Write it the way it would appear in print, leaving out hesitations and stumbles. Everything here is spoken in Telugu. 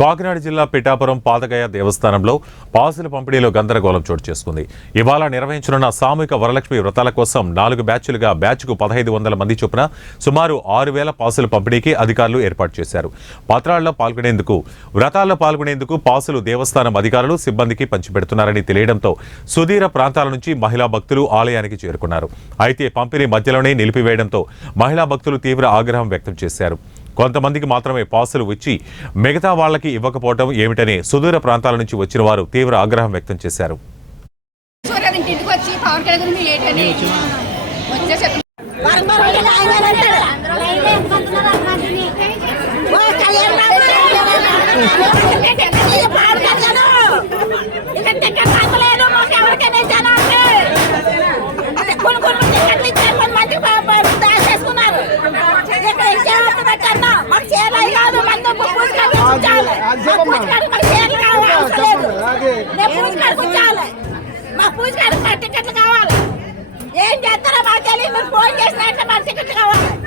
కాకినాడ జిల్లా పిఠాపురం పాతగయ దేవస్థానంలో పాసుల పంపిణీలో గందరగోళం చోటు చేసుకుంది. ఇవాళ నిర్వహించనున్న సామూహిక వరలక్ష్మి వ్రతాల కోసం 4 బ్యాచ్లుగా బ్యాచ్కు 1500 మంది చొప్పున సుమారు 6000 పాసుల పంపిణీకి అధికారులు ఏర్పాటు చేశారు. వ్రతాల్లో పాల్గొనేందుకు పాసులు దేవస్థానం అధికారులు సిబ్బందికి పంచిపెడుతున్నారని తెలియడంతో సుదూర ప్రాంతాల నుంచి మహిళా భక్తులు ఆలయానికి చేరుకున్నారు. అయితే పంపిణీ మధ్యలోనే నిలిపివేయడంతో మహిళా భక్తులు తీవ్ర ఆగ్రహం వ్యక్తం చేశారు. కొంతమందికి మాత్రమే పాసులు ఇచ్చి మిగతా వాళ్లకి ఇవ్వకపోవడం ఏమిటని సుదూర ప్రాంతాల నుంచి వచ్చిన వారు తీవ్ర ఆగ్రహం వ్యక్తం చేశారు. మా పూజ టికెట్లు కావాలి. ఏం చేస్తారో మాకు తెలియదు. ఫోన్ చేసినట్టు మాకు టికెట్లు కావాలి.